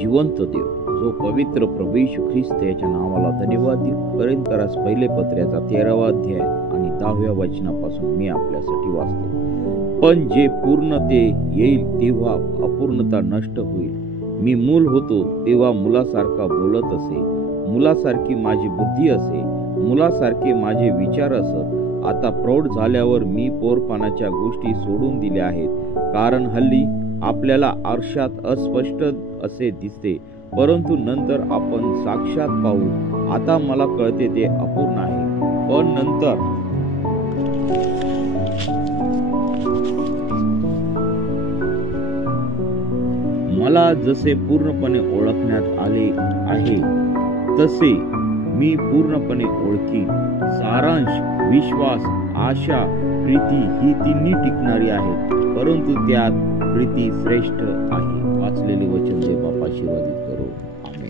जिवंत देव, जो पवित्र प्रभू येशू ख्रिस्त याच्या नावाला धन्यवाद देऊ. कोरिन्थीस पहिले पत्र्याचा 13वा अध्याय आणि 10व्या वचनापासून मी आपल्यासाठी वाचतो. पण जे पूर्णते येईल तेव्हा अपूर्णता नष्ट होईल. मी मूल होतो तेव्हा मुलासारखा बोलत असे, मुलासारखी माझी बुद्धी असे, मुलासारखे माझे विचार असत. आता प्रौढ झाल्यावर मी पोरपणाच्या गोष्टी सोडून दिल्या आहेत. कारण हल्ली आपल्याला आरशात अस्पष्ट असे दिसते, परंतु नंतर आपण साक्षात पाहू. आता मला कळते ते अपूर्ण आहे, पण नंतर मला जसे पूर्णपणे ओळखण्यात आले आहे तसे मी पूर्णपणे ओळखीन. सारांश, विश्वास, आशा, प्रीती ही तिन्ही टिकणारी आहेत, परंतु त्यात प्रीती श्रेष्ठ आहे. वाचलेले वचन दे बापा आशीर्वादित करो.